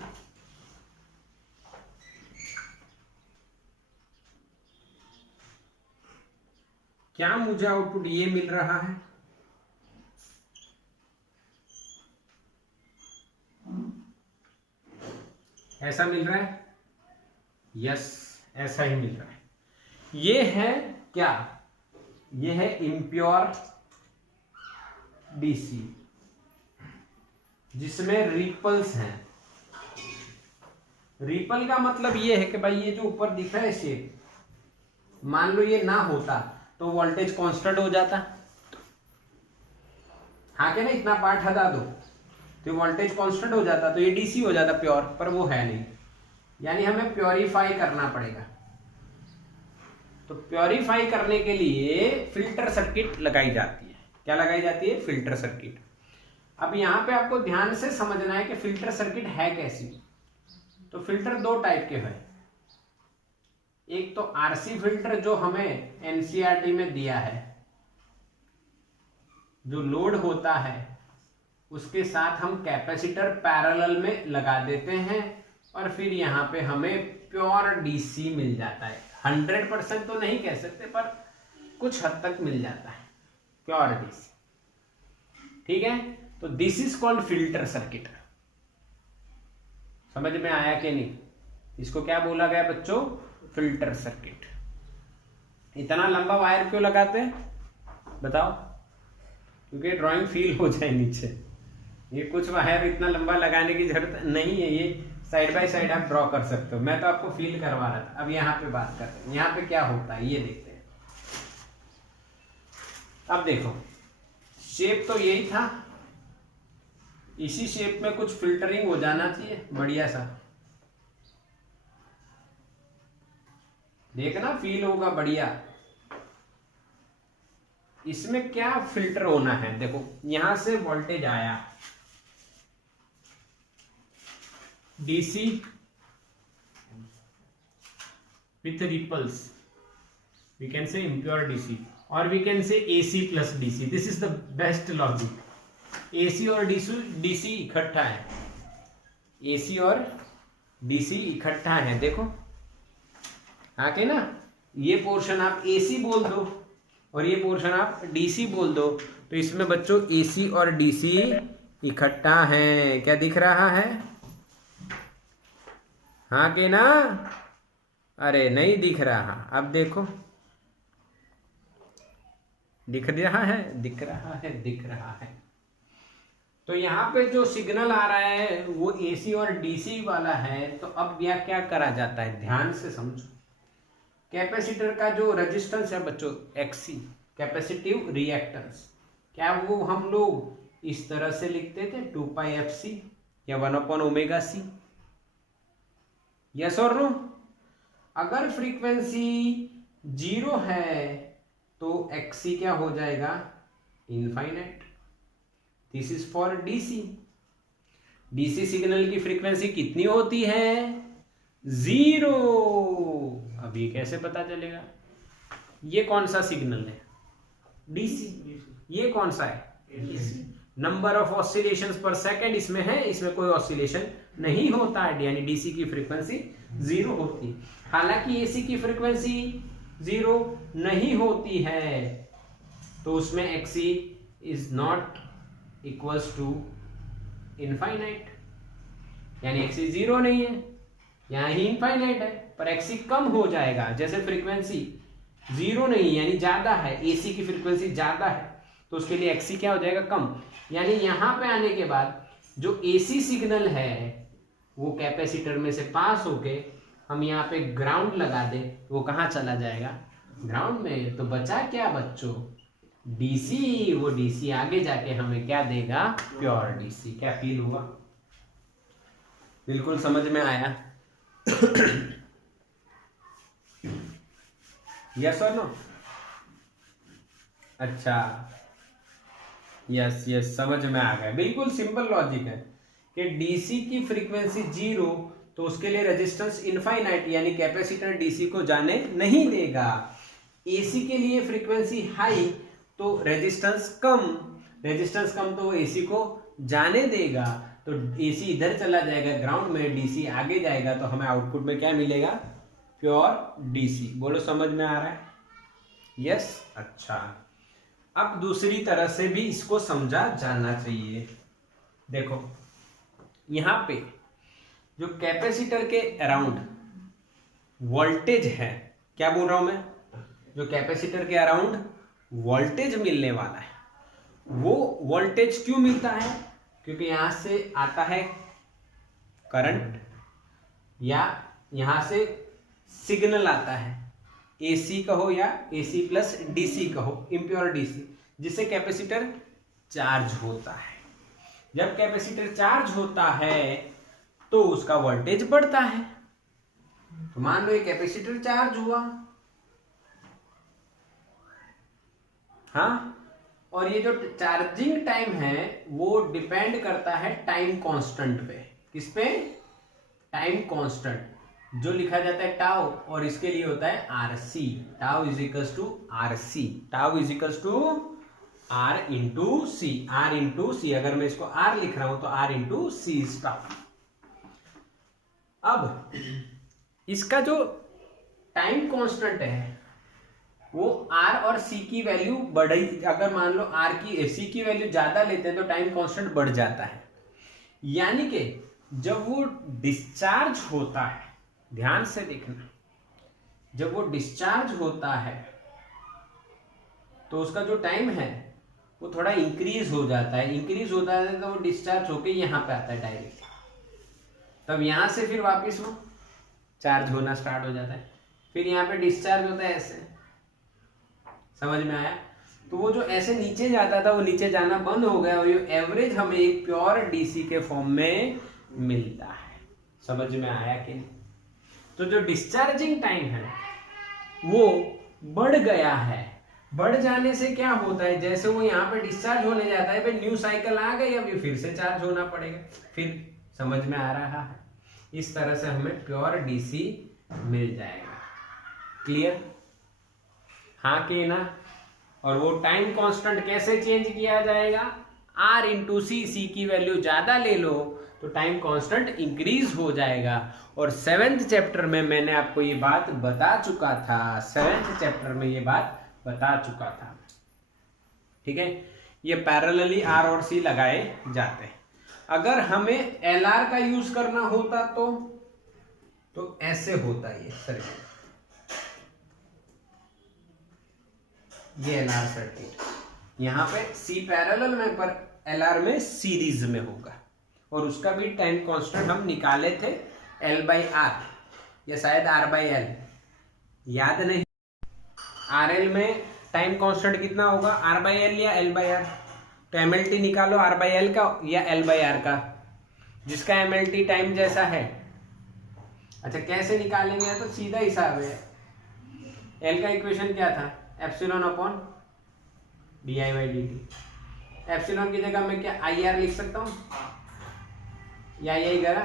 ये मिल रहा है? ऐसा मिल रहा है? यस, ऐसा ही मिल रहा है। ये है क्या? ये है इम्प्योर डीसी, जिसमें रिपल्स हैं। रिपल का मतलब ये है कि भाई ये जो ऊपर दिख रहा है शेप, मान लो ये ना होता तो वोल्टेज कांस्टेंट हो जाता। हाँ के ना, इतना पार्ट हटा दो तो वोल्टेज कांस्टेंट हो जाता, तो ये डीसी हो जाता प्योर, पर वो है नहीं। यानी हमें प्योरीफाई करना पड़ेगा। तो प्योरीफाई करने के लिए फिल्टर सर्किट लगाई जाती है। क्या लगाई जाती है? Filter circuit. अब यहाँ पे आपको ध्यान से समझना है कि फिल्टर सर्किट है कैसी। तो फिल्टर 2 टाइप के हैं। एक तो आरसी फिल्टर जो हमें एनसीईआरटी में दिया है, जो लोड होता है उसके साथ हम कैपेसिटर पैरेलल में लगा देते हैं और फिर यहाँ पे हमें प्योर डीसी मिल जाता है। 100% तो नहीं कह सकते, पर कुछ हद तक मिल जाता है प्योर डीसी। ठीक है, तो this is called filter circuit. समझ में आया कि नहीं? इसको क्या बोला गया बच्चों? Filter circuit. इतना लंबा वायर क्यों लगाते हैं बताओ? क्योंकि ड्राइंग फील हो जाए नीचे। ये कुछ वायर इतना लंबा लगाने की जरूरत नहीं है, ये साइड बाय साइड आप ड्रॉ कर सकते हो। मैं तो आपको फील करवा रहा था। अब यहाँ पे बात करते हैं, यहाँ पे क्या होता है ये देखते हैं। अब देखो, शेप तो यही था, इसी शेप में कुछ फिल्टरिंग हो जाना चाहिए बढ़िया सा। देखना फील होगा बढ़िया। इसमें क्या फिल्टर होना है? देखो यहां से वोल्टेज आया DC with ripples, we can say impure DC, or we can say AC plus DC. This is the best logic. AC और DC इकट्ठा है, AC और DC इकट्ठा है। देखो आके ना, ये पोर्शन आप AC बोल दो और ये पोर्शन आप DC बोल दो, तो इसमें बच्चों AC और DC इकट्ठा है। क्या दिख रहा है? हाँ के ना? अरे नहीं दिख रहा। अब देखो, दिख रहा है, दिख रहा है, दिख रहा है। तो यहाँ पे जो सिग्नल आ रहा है वो AC और DC वाला है। तो अब यह क्या करा जाता है, ध्यान से समझो। कैपेसिटर का जो रेजिस्टेंस है बच्चों, XC, कैपेसिटिव रिएक्टेंस, क्या वो हम लोग इस तरह से लिखते थे 2πfc या 1/ωc? यस और नो? अगर फ्रीक्वेंसी 0 है तो XC क्या हो जाएगा, infinite. This is for DC. DC signal की फ्रीक्वेंसी कितनी होती है, 0। अब ये कैसे पता चलेगा, ये कौन सा सिग्नल है, डीसी। ये कौन सा है, एसी। नंबर ऑफ ऑसिलेशंस पर सेकेंड इसमें है, इसमें कोई ऑसिलेशन नहीं होता है, यानी डीसी की फ्रीक्वेंसी 0 होती है। हालांकि एसी की फ्रीक्वेंसी 0 नहीं होती है, तो उसमें XC is not equals to infinite, यानी एक्सी 0 नहीं है, यहां ही इनफाइनाइट है, पर एक्सी कम हो जाएगा। जैसे फ्रीक्वेंसी 0 नहीं यानी ज्यादा है, एसी की फ्रीक्वेंसी ज्यादा है, तो उसके लिए एक्सी क्या हो जाएगा, कम। यानी यहां पे आने के बाद जो एसी सिग्नल है वो कैपेसिटर में से पास होके हम यहाँ पे ग्राउंड लगा दे, वो कहाँ चला जाएगा, ग्राउंड में। तो बचा क्या बच्चों, डीसी। वो डीसी आगे जाके हमें क्या देगा, प्योर डीसी। क्या फील हुआ, बिल्कुल समझ में आया? यस और नो? अच्छा, यस यस, समझ में आ गया। बिल्कुल सिंपल लॉजिक है कि डीसी की फ्रीक्वेंसी 0 तो उसके लिए रेजिस्टेंस इनफाइनाइट, यानी कैपेसिटर डीसी को जाने नहीं देगा। एसी के लिए फ्रीक्वेंसी हाई तो रेजिस्टेंस कम तो वो एसी को जाने देगा, तो एसी इधर चला जाएगा ग्राउंड में, डीसी आगे जाएगा, तो हमें आउटपुट में क्या मिलेगा, प्योर डीसी। बोलो समझ में आ रहा है? यस। अच्छा, अब दूसरी तरह से भी इसको समझा जाना चाहिए। देखो यहां पे जो कैपेसिटर के अराउंड वोल्टेज है, क्या बोल रहा हूं मैं, जो कैपेसिटर के अराउंड वोल्टेज मिलने वाला है, वो वोल्टेज क्यों मिलता है, क्योंकि यहां से आता है करंट या यहां से सिग्नल आता है, एसी कहो या एसी प्लस डीसी कहो, इम्प्योर डीसी, जिससे कैपेसिटर चार्ज होता है। जब कैपेसिटर चार्ज होता है तो उसका वोल्टेज बढ़ता है। तो मान लो ये कैपेसिटर चार्ज हुआ, हाँ, और ये जो चार्जिंग टाइम है वो डिपेंड करता है टाइम कांस्टेंट पे। किस पे, टाइम कांस्टेंट, जो लिखा जाता है टाउ, और इसके लिए होता है RC. Tau is equals to RC, tau is equals to R into C, R into C. अगर मैं इसको आर लिख रहा हूं तो R into C is tau. अब इसका जो टाइम कांस्टेंट है वो आर और सी की वैल्यू बढ़ी, अगर मान लो आर की सी की वैल्यू ज्यादा लेते हैं तो टाइम कांस्टेंट बढ़ जाता है। यानी कि जब वो डिस्चार्ज होता है, ध्यान से देखना, जब वो डिस्चार्ज होता है तो उसका जो टाइम है वो थोड़ा इंक्रीज हो जाता है। इंक्रीज होता है तो वो डिस्चार्ज होके यहाँ पे आता है डायरेक्ट, तब यहाँ से फिर वापस वो चार्ज होना स्टार्ट हो जाता है, फिर यहाँ पे डिस्चार्ज होता है ऐसे। समझ में आया? तो वो जो ऐसे नीचे जाता था वो नीचे जाना बंद हो गया, और ये एवरेज हमें एक प्योर डीसी के फॉर्म में मिलता है। समझ में आया कि नहीं? तो जो डिस्चार्जिंग टाइम है वो बढ़ गया है। बढ़ जाने से क्या होता है, जैसे वो यहाँ पे डिस्चार्ज होने जाता है, फिर न्यू साइकिल आ गई, अभी फिर से चार्ज होना पड़ेगा। फिर समझ में आ रहा है? इस तरह से हमें प्योर डीसी मिल जाएगा। क्लियर? हाँ कि ना? और वो टाइम कांस्टेंट कैसे चेंज किया जाएगा, आर इंटू सी, सी की वैल्यू ज्यादा ले लो तो टाइम कांस्टेंट इंक्रीज हो जाएगा। और 7th चैप्टर में मैंने आपको ये बात बता चुका था, 7th चैप्टर में ये बात बता चुका था। ठीक है, ये पैरेलली आर और सी लगाए जाते हैं। अगर हमें एल आर का यूज करना होता तो ऐसे होता ये सर्किट, ये एल आर सर्किट, यहां पे सी पैरेलल में पर एल आर में सीरीज में होगा, और उसका भी टाइम कांस्टेंट हम निकाले थे एल बाई आर, या शायद आर बाई एल, याद नहीं। आर एल में टाइम कांस्टेंट कितना होगा, आर बाई एल या एल बाई आर? तो एम एल टी निकालो आर बाई एल का या एल बाई आर का, जिसका एम एल टी टाइम जैसा है। अच्छा कैसे निकालेंगे, तो सीधा हिसाब है। एल का इक्वेशन क्या था, epsilon upon D I by D T. Epsilon की जगह मैं क्या आई आर लिख सकता हूँ, या यही करा,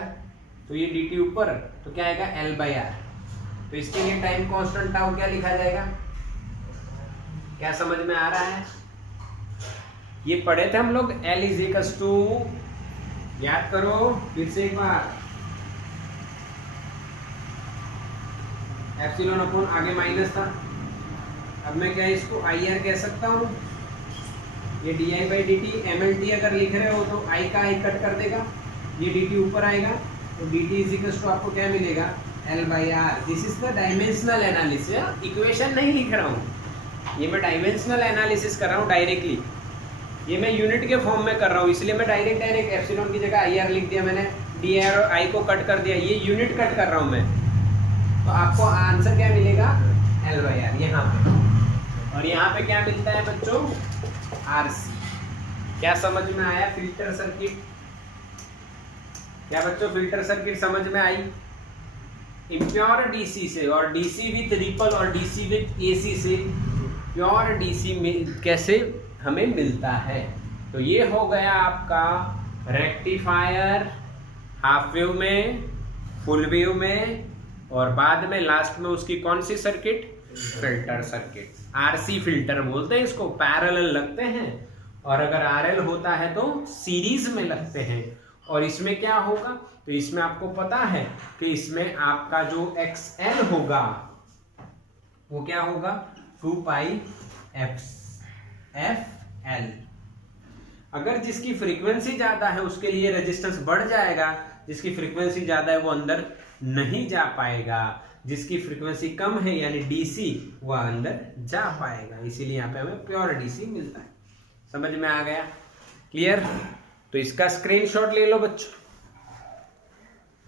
तो ये डी टी ऊपर, तो क्या आएगा एल बाई आर। तो इसके लिए टाइम कांस्टेंट टाउ क्या लिखा जाएगा, क्या समझ में आ रहा है? ये पढ़े थे हम लोग, एल इज इक्वल्स टू, याद करो फिर से एक बार, एप्सिलॉन अपॉन आगे माइनस था, अब मैं क्या इसको आई आर कह सकता हूँ। ये D I by D T, M L T अगर लिख रहे हो तो आई का आई कट कर देगा, ये डी टी ऊपर आएगा, तो D T is equals to आपको क्या मिलेगा, L by R. This is the dimensional analysis, equation नहीं लिख रहा हूँ, ये मैं डायमेंशनल एनालिसिस कर रहा हूँ डायरेक्टली। ये मैं यूनिट के फॉर्म में कर रहा हूँ, इसलिए मैं डायरेक्ट एप्सिलॉन की जगह आई आर लिख दिया मैंने, डी आर और आई को कट कर दिया, ये यूनिट कट कर रहा हूँ मैं। तो आपको आंसर क्या मिलेगा, एल बाई आर यहाँ पे, और यहाँ पे क्या मिलता है बच्चों, आर सी। क्या समझ में आया फिल्टर सर्किट? क्या बच्चों फिल्टर सर्किट समझ में आई? इम्प्योर डीसी से और डीसी विथ रिपल और डीसी विथ एसी से प्योर डीसी में कैसे हमें मिलता है। तो ये हो गया आपका रेक्टिफायर हाफ वेव में, फुल वेव में, और बाद में लास्ट में उसकी कौन सी circuit, filter circuit. RC filter बोलते हैं इसको, पैरेलल लगते हैं, और अगर आरएल होता है तो सीरीज में लगते हैं। और इसमें क्या होगा, तो इसमें आपको पता है कि इसमें आपका जो XL होगा वो क्या होगा, 2 पाई FL। अगर जिसकी फ्रीक्वेंसी ज्यादा है उसके लिए रेजिस्टेंस बढ़ जाएगा, जिसकी फ्रीक्वेंसी ज्यादा है वो अंदर नहीं जा पाएगा, जिसकी फ्रीक्वेंसी कम है यानी डीसी वह अंदर जा पाएगा। इसीलिए यहाँ पे हमें प्योर डीसी मिलता है। समझ में आ गया, क्लियर? तो इसका स्क्रीनशॉट ले लो बच्चों।